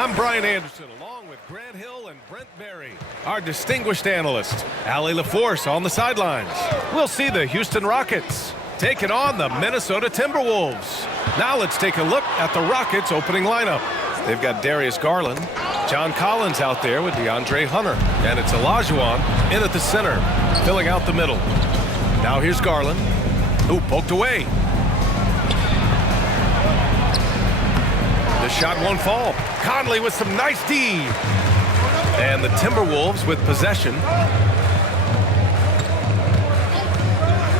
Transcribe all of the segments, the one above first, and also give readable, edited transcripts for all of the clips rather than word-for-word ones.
I'm Brian Anderson, along with Grant Hill and Brent Berry. Our distinguished analyst, Allie LaForce, on the sidelines. We'll see the Houston Rockets taking on the Minnesota Timberwolves. Now let's take a look at the Rockets' opening lineup. They've got Darius Garland, John Collins out there with DeAndre Hunter, and it's Olajuwon in at the center, filling out the middle. Now here's Garland, who poked away. The shot won't fall. Conley with some nice D. And the Timberwolves with possession.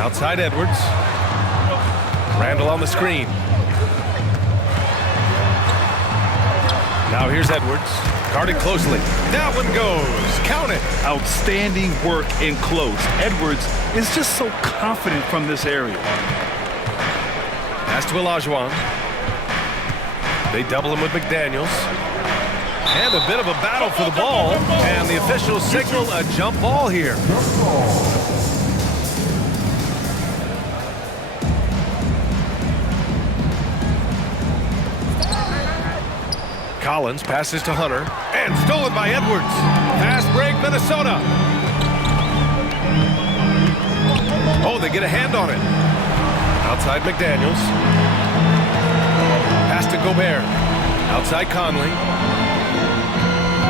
Outside Edwards. Randall on the screen. Now here's Edwards. Guarded closely. That one goes. Count it. Outstanding work in close. Edwards is just so confident from this area. Pass to Olajuwon. They double him with McDaniels. And a bit of a battle for the ball. And the officials signal a jump ball here. Collins passes to Hunter. And stolen by Edwards. Fast break, Minnesota. Oh, they get a hand on it. Outside McDaniels. Pass to Gobert. Outside Conley.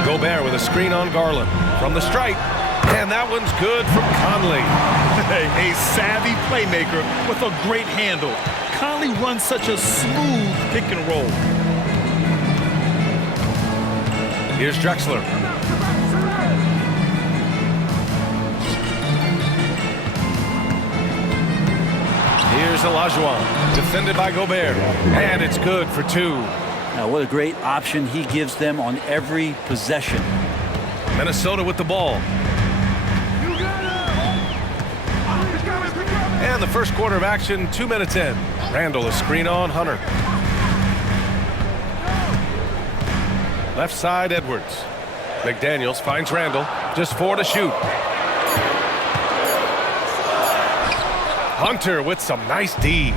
Gobert with a screen on Garland. From the stripe. And that one's good from Conley. A savvy playmaker with a great handle. Conley runs such a smooth pick and roll. Here's Drexler. Here's Olajuwon, defended by Gobert, and it's good for two. Now, what a great option he gives them on every possession. Minnesota with the ball. And the first quarter of action, 2 minutes in. Randall, a screen on Hunter. Left side, Edwards. McDaniels finds Randall, just 4 to shoot. Hunter with some nice D.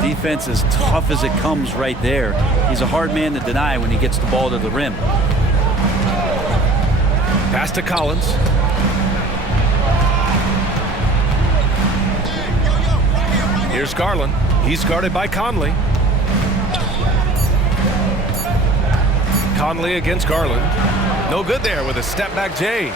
Defense as tough as it comes right there. He's a hard man to deny when he gets the ball to the rim. Pass to Collins. Here's Garland. He's guarded by Conley. Conley against Garland. No good there with a step-back J.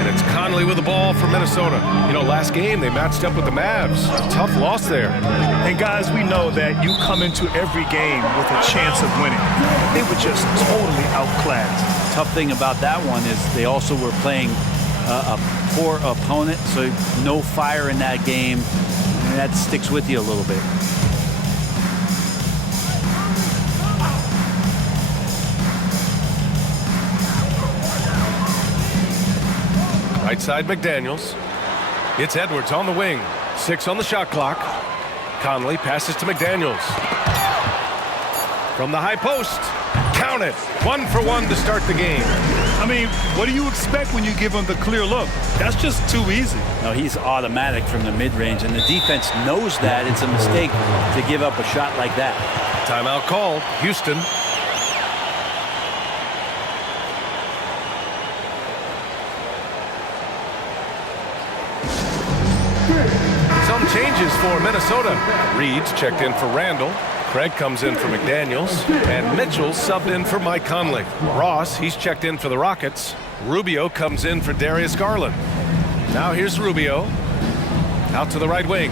And it's Conley with the ball for Minnesota. You know, last game they matched up with the Mavs. Tough loss there. And guys, we know that you come into every game with a chance of winning. They were just totally outclassed. Tough thing about that one is they also were playing a poor opponent, so no fire in that game. And that sticks with you a little bit. Right side McDaniels. It's Edwards on the wing. 6 on the shot clock. Conley passes to McDaniels. From the high post. Count it. 1 for 1 to start the game. I mean, what do you expect when you give him the clear look? That's just too easy. No, he's automatic from the mid-range, and the defense knows that it's a mistake to give up a shot like that. Timeout called. Houston. Some changes for Minnesota. Reed's checked in for Randall. Craig comes in for McDaniels. And Mitchell subbed in for Mike Conley. Ross, he's checked in for the Rockets. Rubio comes in for Darius Garland. Now here's Rubio. Out to the right wing.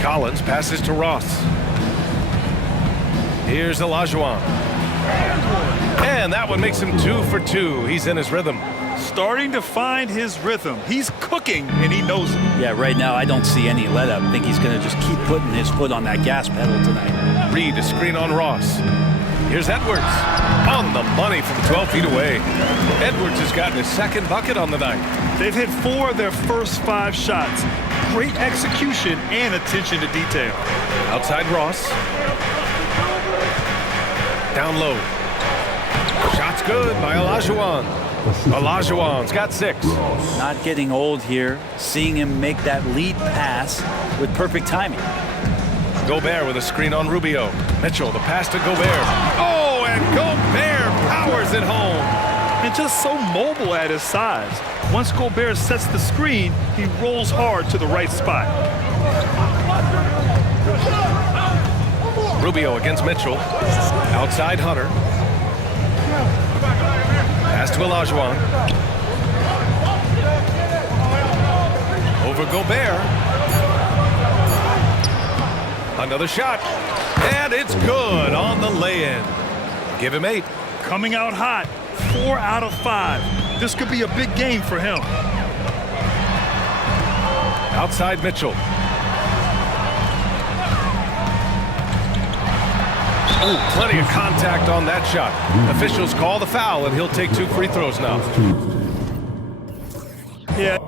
Collins passes to Ross. Here's Olajuwon. And that one makes him 2 for 2. He's in his rhythm. Starting to find his rhythm. He's cooking, and he knows it. Yeah, right now I don't see any let up. I think he's going to just keep putting his foot on that gas pedal tonight. Reed to screen on Ross. Here's Edwards. On the money from 12 feet away. Edwards has gotten his second bucket on the night. They've hit 4 of their first 5 shots. Great execution and attention to detail. Outside Ross. Down low. Shot's good by Olajuwon. Olajuwon's got 6. Not getting old here. Seeing him make that lead pass with perfect timing. Gobert with a screen on Rubio. Mitchell, the pass to Gobert. Oh, and Gobert powers it home. And just so mobile at his size. Once Gobert sets the screen, he rolls hard to the right spot. Rubio against Mitchell. Outside Hunter. Pass to Olajuwon. Over Gobert. Another shot. And it's good on the lay-in. Give him 8. Coming out hot. 4 out of 5. This could be a big game for him. Outside Mitchell. Ooh, plenty of contact on that shot. Officials call the foul, and he'll take 2 free throws now. Yeah.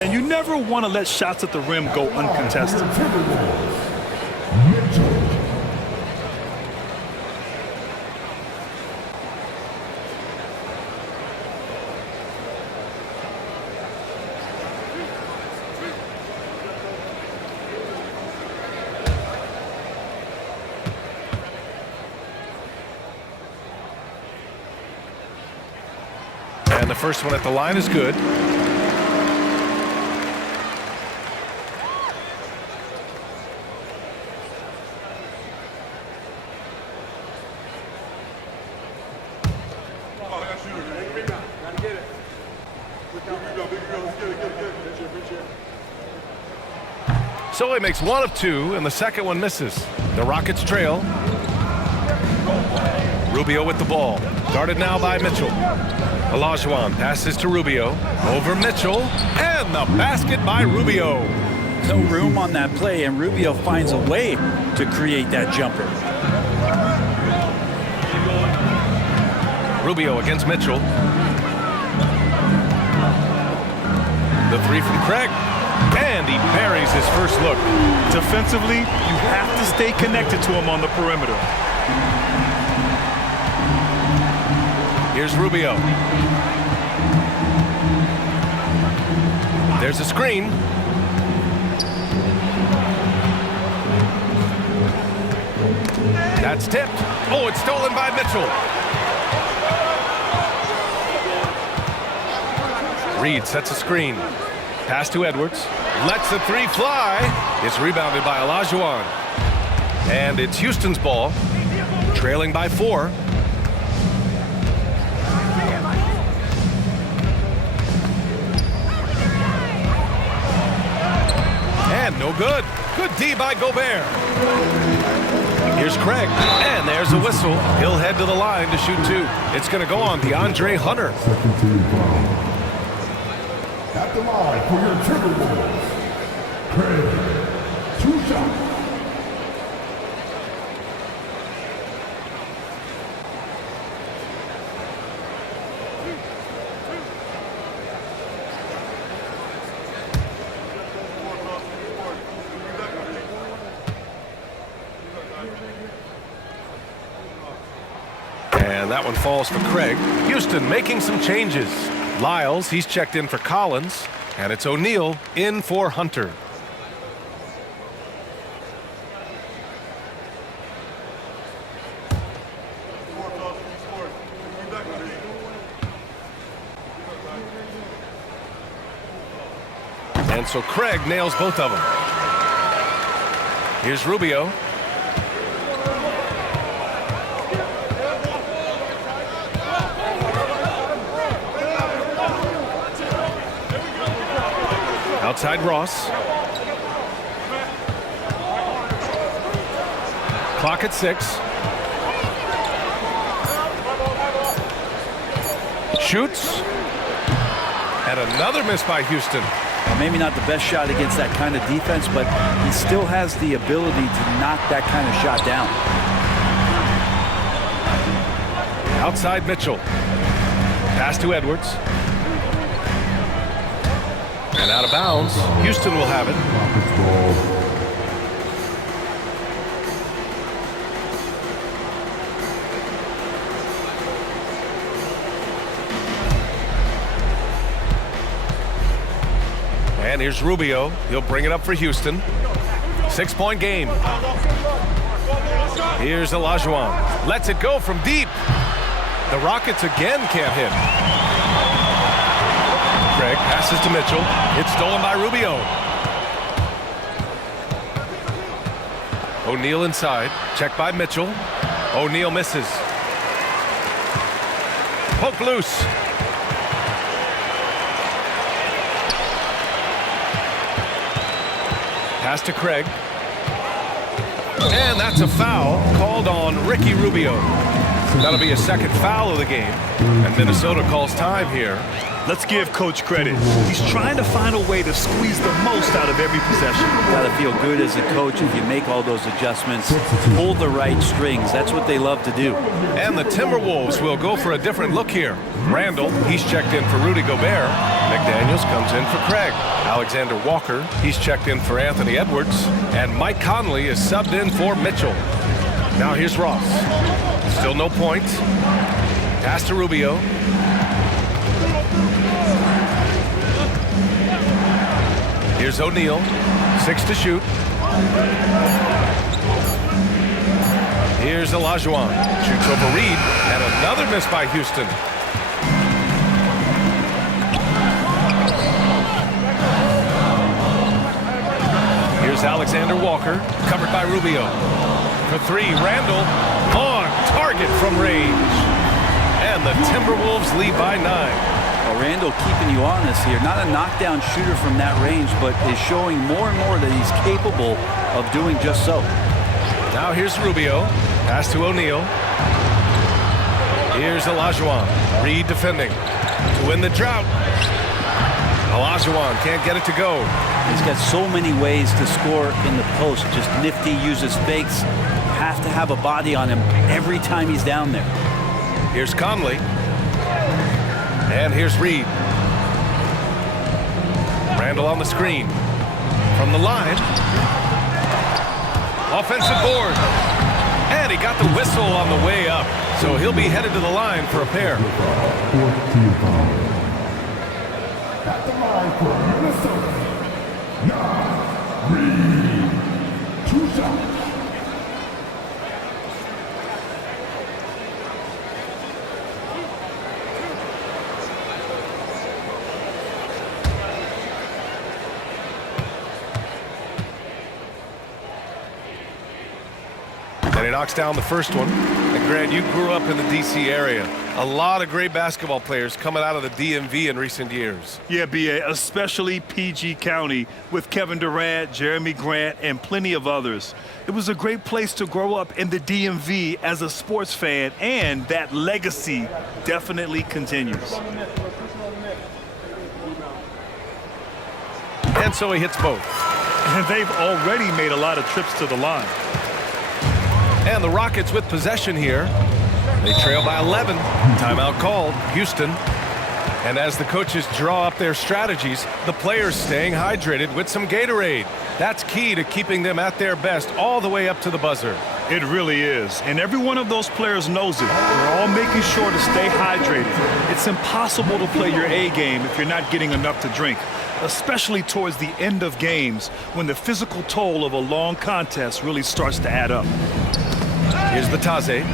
And you never want to let shots at the rim go uncontested. And the first one at the line is good. So he makes 1 of 2, and the second one misses. The Rockets trail. Rubio with the ball. Guarded now by Mitchell. Olajuwon passes to Rubio. Over Mitchell. And the basket by Rubio. No room on that play, and Rubio finds a way to create that jumper. Rubio against Mitchell. The 3 from Craig. And he buries his first look. Defensively, you have to stay connected to him on the perimeter. Here's Rubio. There's a screen. That's tipped. Oh, it's stolen by Mitchell. Reed sets a screen. Pass to Edwards. Lets the 3 fly. It's rebounded by Olajuwon. And it's Houston's ball. Trailing by 4. And no good. Good D by Gobert. Here's Craig. And there's a whistle. He'll head to the line to shoot 2. It's going to go on DeAndre Hunter. At the line for your Timberwolves, Craig, 2 shots. And that one falls for Craig. Houston making some changes. Lyles, he's checked in for Collins. And it's O'Neal in for Hunter. And so Craig nails both of them. Here's Rubio. Outside Ross. Clock at 6. Shoots. And another miss by Houston. Well, maybe not the best shot against that kind of defense, but he still has the ability to knock that kind of shot down. Outside Mitchell. Pass to Edwards. And out of bounds. Houston will have it. And here's Rubio. He'll bring it up for Houston. 6-point game. Here's Olajuwon. Lets it go from deep. The Rockets again can't hit. Craig passes to Mitchell. It's stolen by Rubio. O'Neal inside. Checked by Mitchell. O'Neal misses. Poke loose. Pass to Craig. And that's a foul called on Ricky Rubio. That'll be a second foul of the game. And Minnesota calls time here. Let's give Coach credit. He's trying to find a way to squeeze the most out of every possession. Got to feel good as a coach if you make all those adjustments. Pull the right strings. That's what they love to do. And the Timberwolves will go for a different look here. Randall, he's checked in for Rudy Gobert. McDaniels comes in for Craig. Alexander Walker, he's checked in for Anthony Edwards. And Mike Conley is subbed in for Mitchell. Now here's Ross. Still no points. Pass to Rubio. Here's O'Neal. 6 to shoot. Here's Olajuwon. Shoots over Reed. And another miss by Houston. Here's Alexander Walker. Covered by Rubio. For 3, Randall. On target from range. And the Timberwolves lead by 9. Well, Randall keeping you honest here. Not a knockdown shooter from that range, but is showing more and more that he's capable of doing just so. Now here's Rubio. Pass to O'Neal. Here's Olajuwon. Reed defending. To win the drought. Olajuwon can't get it to go. He's got so many ways to score in the post. Just nifty, uses fakes. You have to have a body on him every time he's down there. Here's Conley. And here's Reed. Randall on the screen. From the line. Offensive board. And he got the whistle on the way up. So he'll be headed to the line for a pair. At the line for Minnesota, Reed. 2 shots. And he knocks down the first one. And Grant, you grew up in the D.C. area. A lot of great basketball players coming out of the DMV in recent years. Yeah, B.A., especially PG County with Kevin Durant, Jeremy Grant, and plenty of others. It was a great place to grow up in the DMV as a sports fan, and that legacy definitely continues. And so he hits both. And they've already made a lot of trips to the line. And the Rockets with possession here. They trail by 11. Timeout called. Houston. And as the coaches draw up their strategies, the players staying hydrated with some Gatorade. That's key to keeping them at their best all the way up to the buzzer. It really is. And every one of those players knows it. We're all making sure to stay hydrated. It's impossible to play your A game if you're not getting enough to drink, especially towards the end of games when the physical toll of a long contest really starts to add up. Here's the Taze.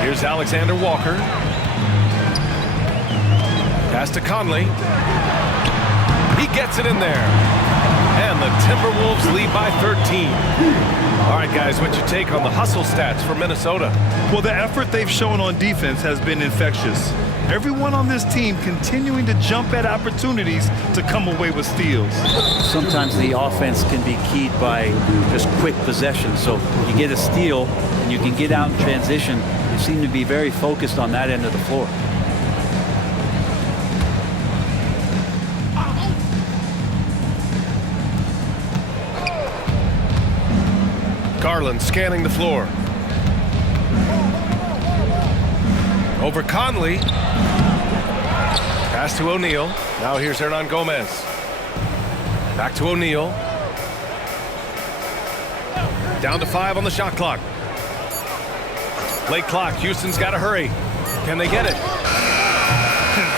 Here's Alexander Walker. Pass to Conley. He gets it in there. And the Timberwolves lead by 13. All right, guys, what's your take on the hustle stats for Minnesota? Well, the effort they've shown on defense has been infectious. Everyone on this team continuing to jump at opportunities to come away with steals. Sometimes the offense can be keyed by just quick possession. So you get a steal and you can get out in transition. You seem to be very focused on that end of the floor. Garland scanning the floor. Over Conley. Pass to O'Neal. Now here's Hernan Gomez. Back to O'Neal. Down to 5 on the shot clock. Late clock. Houston's got to hurry. Can they get it?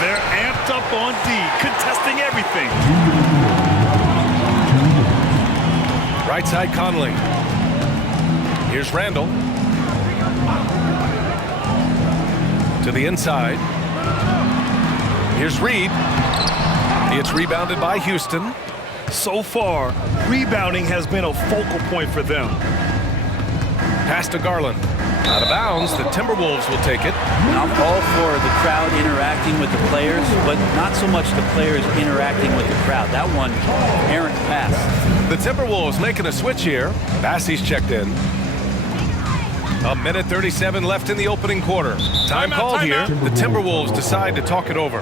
They're amped up on D, contesting everything. Right side Conley. Here's Randall. To the inside. Here's Reed. It's rebounded by Houston. So far, rebounding has been a focal point for them. Pass to Garland. Out of bounds, the Timberwolves will take it. I'm all for the crowd interacting with the players, but not so much the players interacting with the crowd. That one, errant pass. The Timberwolves making a switch here. Bassey's checked in. A minute 37 left in the opening quarter. Time called here. The Timberwolves decide to talk it over.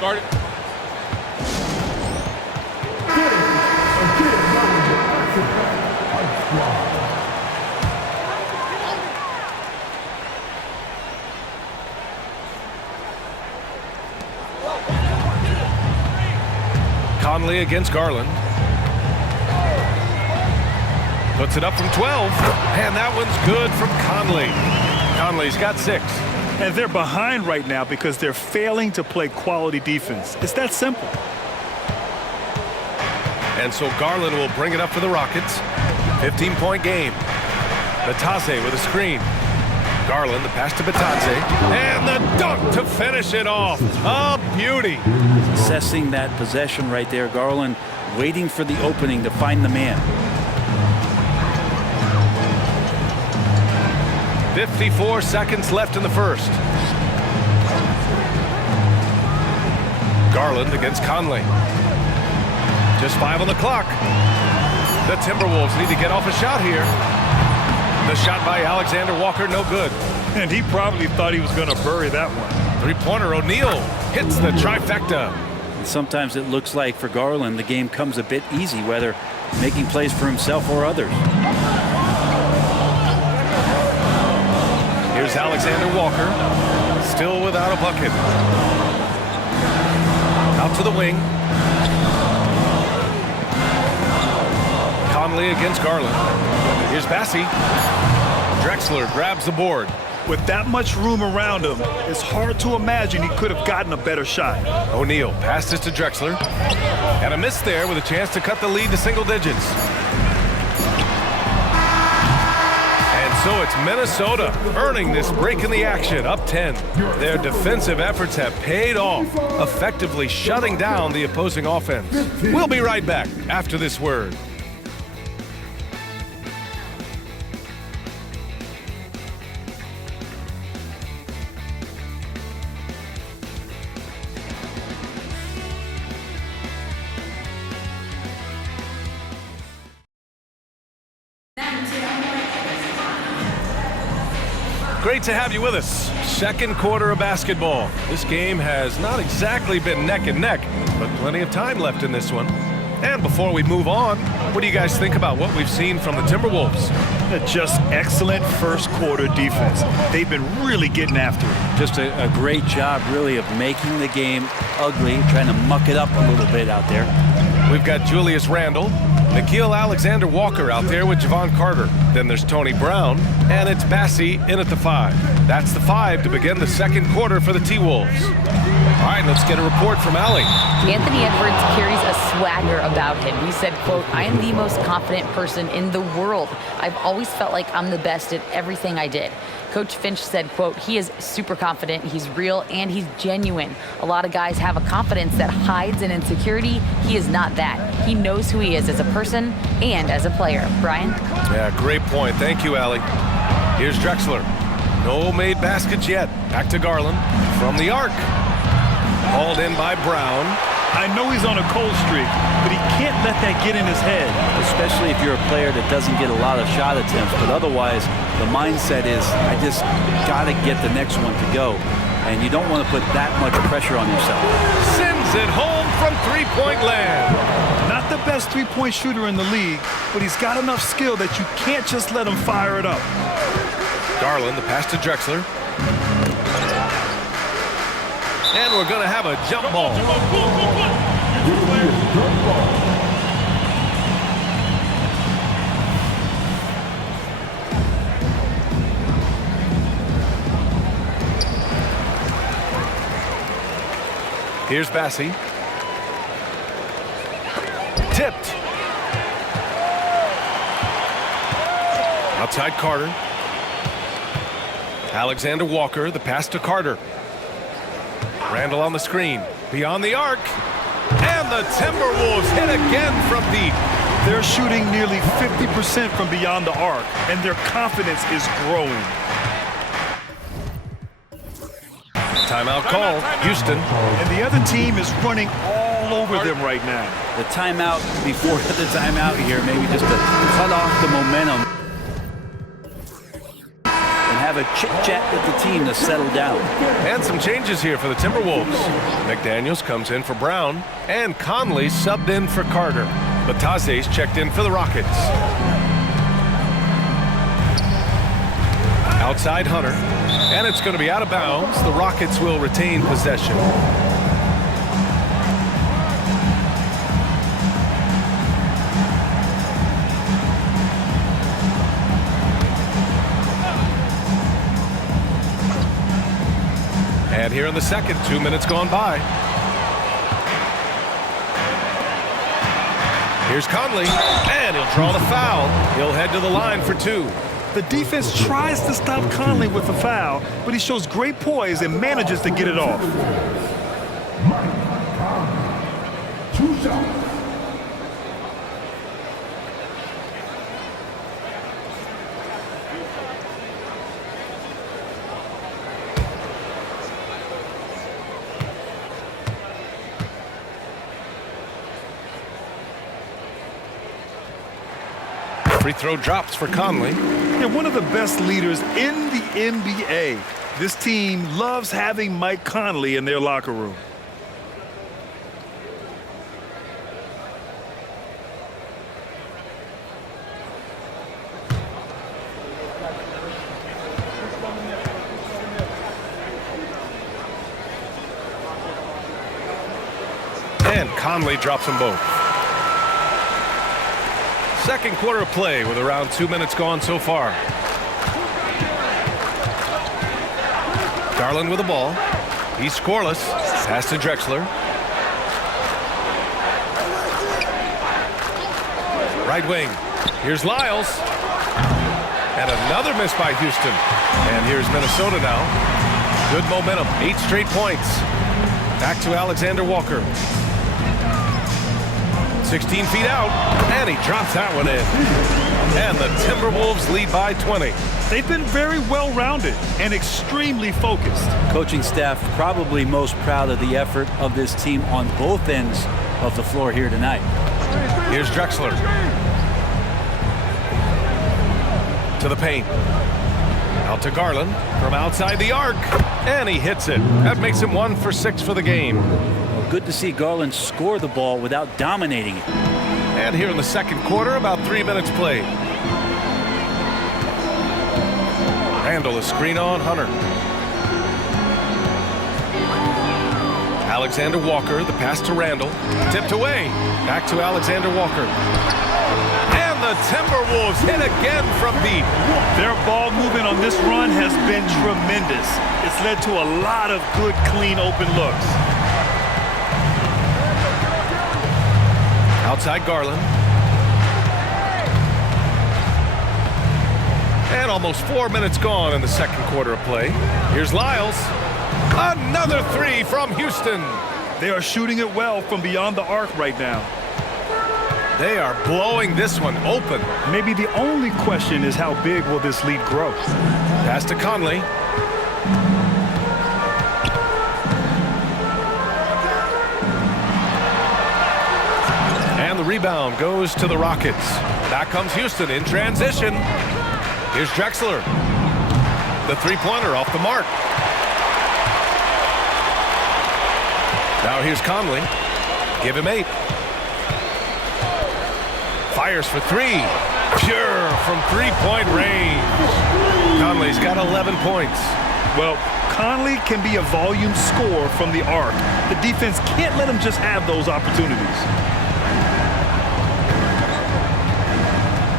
Guard it. Conley against Garland. Puts it up from 12. And that one's good from Conley. Conley's got 6. And they're behind right now because they're failing to play quality defense. It's that simple. And so Garland will bring it up for the Rockets. 15-point game. Batadze with a screen. Garland, the pass to Batadze. And the dunk to finish it off. A beauty. Assessing that possession right there. Garland waiting for the opening to find the man. 54 seconds left in the first. Garland against Conley. Just 5 on the clock. The Timberwolves need to get off a shot here. The shot by Alexander Walker, no good. And he probably thought he was going to bury that one. Three-pointer, O'Neal hits the trifecta. And sometimes it looks like for Garland the game comes a bit easy, whether making plays for himself or others. Here's Alexander Walker, still without a bucket. Out to the wing. Conley against Garland. Here's Bassey. Drexler grabs the board. With that much room around him, it's hard to imagine he could have gotten a better shot. O'Neal passes to Drexler. And a miss there with a chance to cut the lead to single digits. And so it's Minnesota earning this break in the action, up 10. Their defensive efforts have paid off, effectively shutting down the opposing offense. We'll be right back after this word. Great to have you with us. Second quarter of basketball. This game has not exactly been neck and neck, but plenty of time left in this one. And before we move on, what do you guys think about what we've seen from the Timberwolves? Just excellent first quarter defense. They've been really getting after it. Just a great job, really, of making the game ugly, trying to muck it up a little bit out there. We've got Julius Randle, Nickeil Alexander-Walker out there with Javon Carter. Then there's Tony Brown, and it's Bassey in at the 5. That's the 5 to begin the second quarter for the T-Wolves. All right, let's get a report from Allie. Anthony Edwards carries a swagger about him. He said, quote, "I am the most confident person in the world. I've always felt like I'm the best at everything I did." Coach Finch said, quote, "He is super confident, he's real, and he's genuine. A lot of guys have a confidence that hides an insecurity. He is not that. He knows who he is as a person and as a player." Brian? Yeah, great point. Thank you, Allie. Here's Drexler. No made baskets yet. Back to Garland. From the arc. Hauled in by Brown. I know he's on a cold streak, but he can't let that get in his head. Especially if you're a player that doesn't get a lot of shot attempts, but otherwise the mindset is, I just got to get the next one to go. And you don't want to put that much pressure on yourself. Sends it home from three-point land. Not the best three-point shooter in the league, but he's got enough skill that you can't just let him fire it up. Garland, the pass to Drexler. And we're going to have a jump ball. Here's Bassie. Tipped. Outside Carter. Alexander Walker, the pass to Carter. Randall on the screen. Beyond the arc. And the Timberwolves hit again from deep. They're shooting nearly 50% from beyond the arc, and their confidence is growing. Timeout called. Houston. And the other team is running all over them right now. The timeout before the timeout here, maybe just to cut off the momentum and have a chit-chat with the team to settle down. And some changes here for the Timberwolves. McDaniels comes in for Brown, and Conley subbed in for Carter. Batase's checked in for the Rockets. Outside Hunter, and it's going to be out of bounds. The Rockets will retain possession. And here in the second, 2 minutes gone by. Here's Conley, and he'll draw the foul. He'll head to the line for 2. The defense tries to stop Conley with a foul, but he shows great poise and manages to get it off. Two shots. Free throw drops for Conley. They're one of the best leaders in the NBA. This team loves having Mike Conley in their locker room. And Conley drops them both. Second quarter of play with around 2 minutes gone so far. Garland with the ball. He's scoreless. Pass to Drexler. Right wing. Here's Lyles. And another miss by Houston. And here's Minnesota now. Good momentum. 8 straight points. Back to Alexander Walker. 16 feet out, and he drops that one in. And the Timberwolves lead by 20. They've been very well-rounded and extremely focused. Coaching staff probably most proud of the effort of this team on both ends of the floor here tonight. Here's Drexler. To the paint. Out to Garland from outside the arc, and he hits it. That makes him 1 for 6 for the game. Good to see Garland score the ball without dominating it. And here in the second quarter, about 3 minutes played. Randall a screen on Hunter. Alexander Walker, the pass to Randall. Tipped away. Back to Alexander Walker. And the Timberwolves hit again from deep. Their ball movement on this run has been tremendous. It's led to a lot of good, clean, open looks. Outside Garland. And almost 4 minutes gone in the second quarter of play. Here's Lyles. Another 3 from Houston. They are shooting it well from beyond the arc right now. They are blowing this one open. Maybe the only question is how big will this lead grow? Pass to Conley. And the rebound goes to the Rockets. Back comes Houston in transition. Here's Drexler. The three-pointer off the mark. Now here's Conley. Give him 8. Fires for 3. Pure from three-point range. Conley's got 11 points. Well, Conley can be a volume scorer from the arc. The defense can't let him just have those opportunities.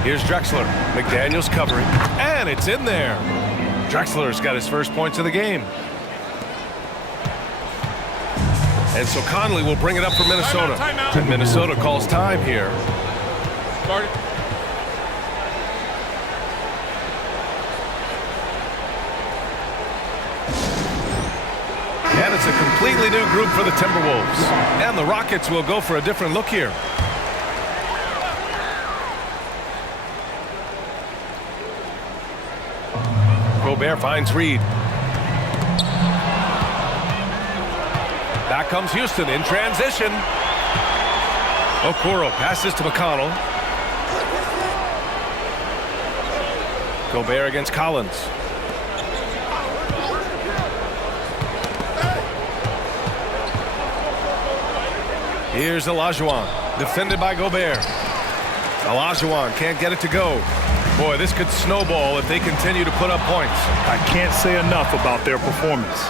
Here's Drexler. McDaniels covering. And it's in there. Drexler's got his first points of the game. And so Conley will bring it up for Minnesota. Timeout. And Minnesota calls time here. Start it. And it's a completely new group for the Timberwolves. And the Rockets will go for a different look here. Gobert finds Reed. Back comes Houston in transition. Okoro passes to McConnell. Gobert against Collins. Here's Olajuwon, defended by Gobert. Olajuwon can't get it to go. Boy, this could snowball if they continue to put up points. I can't say enough about their performance.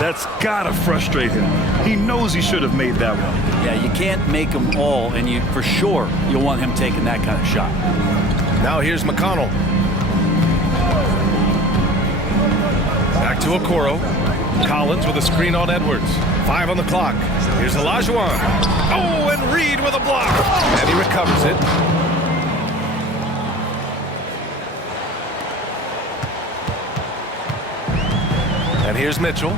That's gotta frustrate him. He knows he should have made that one. Yeah, you can't make them all, and you for sure you'll want him taking that kind of shot. Now here's McConnell. Back to Okoro. Collins with a screen on Edwards. 5 on the clock. Here's Olajuwon. Oh, and Reed with a block. And he recovers it. And here's Mitchell.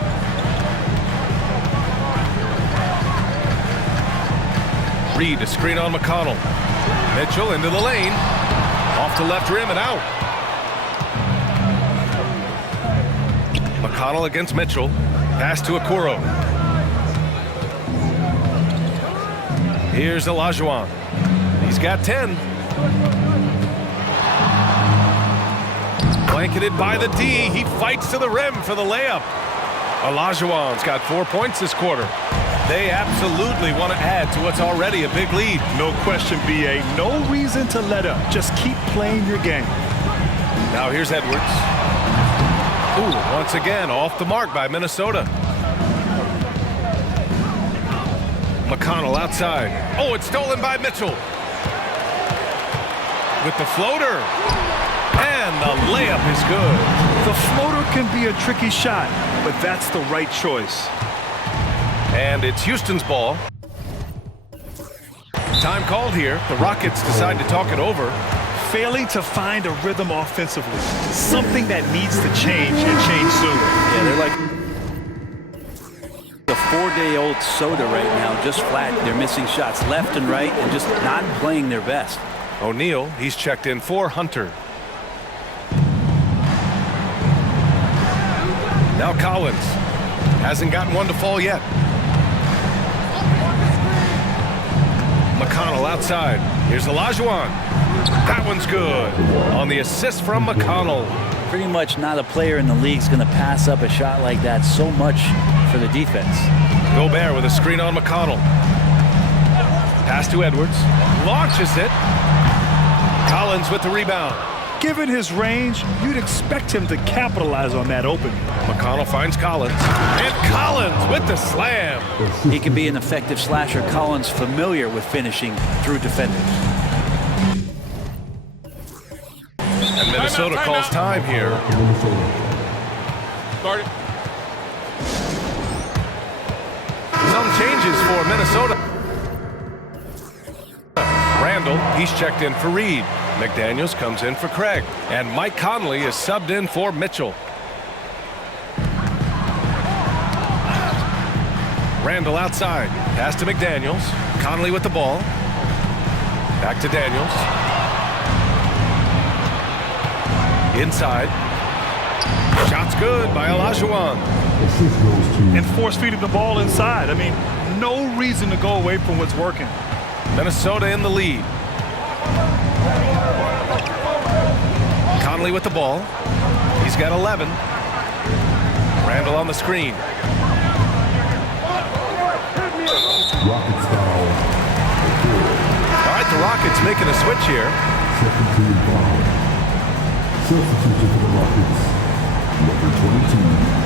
Reed, a screen on McConnell. Mitchell into the lane. Off the left rim and out. McConnell against Mitchell. Pass to Okoro. Here's Olajuwon. He's got 10. Blanketed by the D. He fights to the rim for the layup. Olajuwon's got 4 points this quarter. They absolutely want to add to what's already a big lead. No question, B.A. No reason to let up. Just keep playing your game. Now here's Edwards. Ooh, once again, off the mark by Minnesota. McConnell outside. Oh, it's stolen by Mitchell. With the floater. And the layup is good. The floater can be a tricky shot, but that's the right choice. And it's Houston's ball. Time called here. The Rockets decide to talk it over. Failing to find a rhythm offensively. Something that needs to change and change soon. Yeah, they're like a 4-day-old soda right now, just flat. They're missing shots left and right and just not playing their best. O'Neal, he's checked in for Hunter. Now Collins. Hasn't gotten one to fall yet. McConnell outside. Here's Olajuwon. That one's good. On the assist from McConnell. Pretty much not a player in the league is going to pass up a shot like that so much for the defense. Gobert with a screen on McConnell. Pass to Edwards. Launches it. Collins with the rebound. Given his range, you'd expect him to capitalize on that opening. McConnell finds Collins. And Collins with the slam. He can be an effective slasher. Collins familiar with finishing through defenders. And Minnesota calls time here. Start it. Some changes for Minnesota. Randall, he's checked in for Reed. McDaniels comes in for Craig. And Mike Conley is subbed in for Mitchell. Randall outside. Pass to McDaniels. Conley with the ball. Back to Daniels. Inside. Shot's good by Olajuwon. Assist goes to And force feeding the ball inside. I mean, no reason to go away from what's working. Minnesota in the lead. Conley with the ball. He's got 11. Randall on the screen. Rockets foul. All right, the Rockets making a switch here. Second team foul. Substitution for the Rockets. Number 22.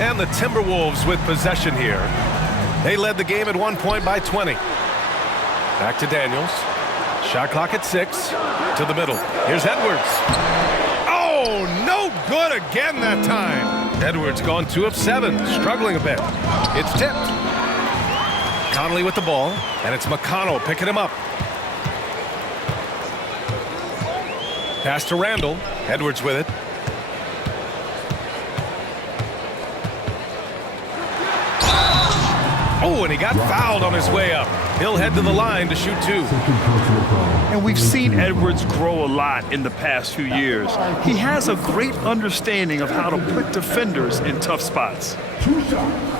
And the Timberwolves with possession here. They led the game at 1 point by 20. Back to Daniels. Shot clock at 6. To the middle. Here's Edwards. Oh, no good again that time. Edwards gone 2 of 7, struggling a bit. It's tipped. Conley with the ball, and it's McConnell picking him up. Pass to Randall. Edwards with it. Oh, and he got fouled on his way up. He'll head to the line to shoot 2. And we've seen Edwards grow a lot in the past few years. He has a great understanding of how to put defenders in tough spots. 2 shots.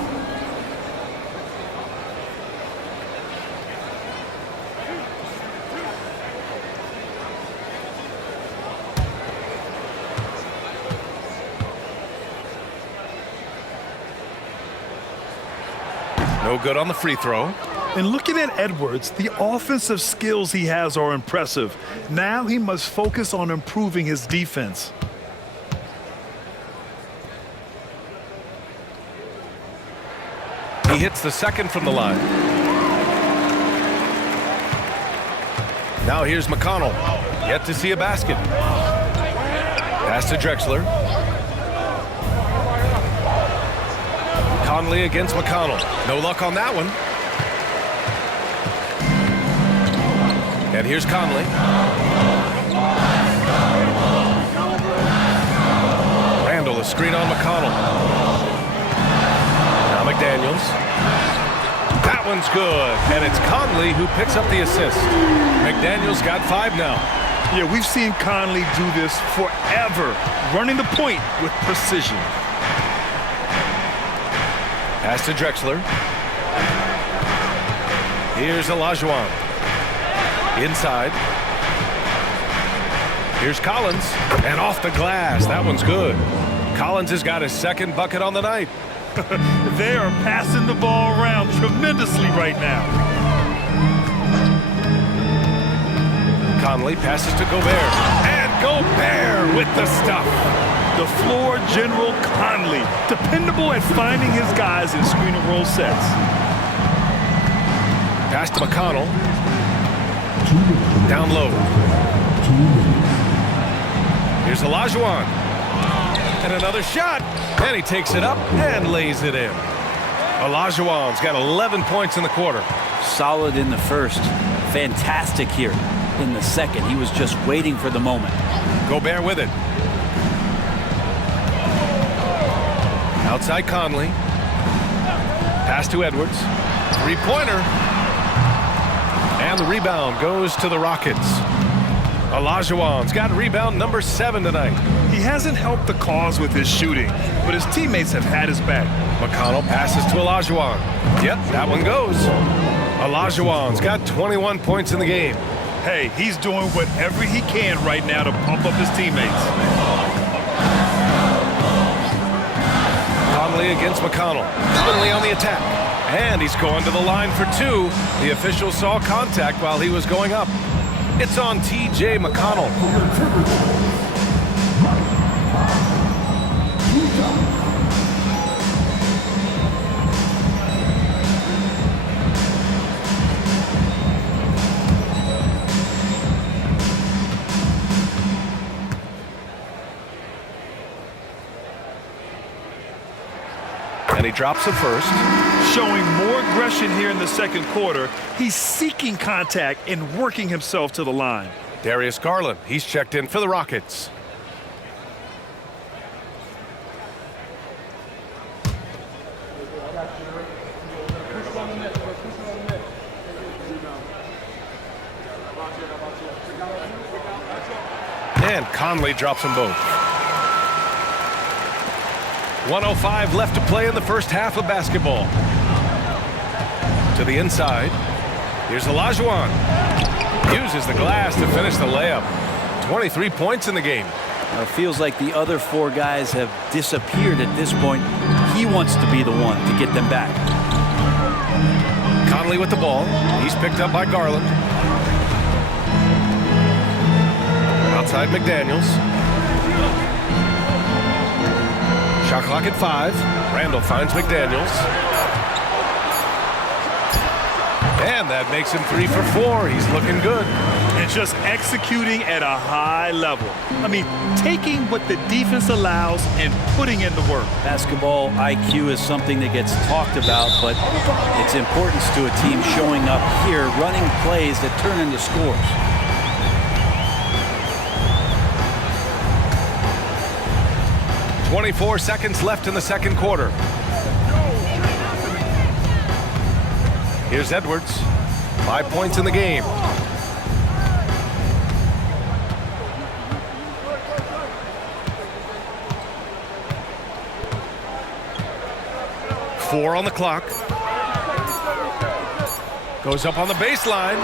No good on the free throw. And looking at Edwards, the offensive skills he has are impressive. Now he must focus on improving his defense. He hits the second from the line. Now here's McConnell. Yet to see a basket. Pass to Drexler. Conley against McConnell. No luck on that one. And here's Conley. Randall, a screen on McConnell. Now McDaniels. That one's good. And it's Conley who picks up the assist. McDaniels got 5 now. Yeah, we've seen Conley do this forever, running the point with precision. Pass to Drexler. Here's Olajuwon. Inside. Here's Collins. And off the glass. That one's good. Collins has got his second bucket on the night. They are passing the ball around tremendously right now. Conley passes to Gobert. And Gobert with the stuff. The floor general Conley, dependable at finding his guys in screen and roll sets. Pass to McConnell. Down low. Here's Olajuwon. And another shot. And he takes it up and lays it in. Olajuwon's got 11 points in the quarter. Solid in the first. Fantastic here in the second. He was just waiting for the moment. Gobert with it. Outside Conley. Pass to Edwards. Three-pointer. And the rebound goes to the Rockets. Olajuwon's got rebound number 7 tonight. He hasn't helped the cause with his shooting, but his teammates have had his back. McConnell passes to Olajuwon. Yep, that one goes. Olajuwon's got 21 points in the game. Hey, he's doing whatever he can right now to pump up his teammates. Conley against McConnell. Conley on the attack. And he's going to the line for 2. The official saw contact while he was going up. It's on T.J. McConnell. And he drops it first. Showing more aggression here in the second quarter. He's seeking contact and working himself to the line. Darius Garland, he's checked in for the Rockets. And Conley drops them both. 1:05 left to play in the first half of basketball. To the inside. Here's Olajuwon. Uses the glass to finish the layup. 23 points in the game. Now, it feels like the other 4 guys have disappeared at this point. He wants to be the one to get them back. Conley with the ball. He's picked up by Garland. Outside McDaniels. Shot clock at 5. Randall finds McDaniels. And that makes him 3 for 4. He's looking good. just executing at a high level. I mean, taking what the defense allows and putting in the work. Basketball IQ is something that gets talked about, but its importance to a team showing up here, running plays that turn into scores. .24 seconds left in the second quarter. Here's Edwards. 5 points in the game. Four on the clock. Goes up on the baseline.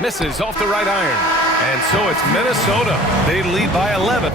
Misses off the right iron. And so it's Minnesota. They lead by 11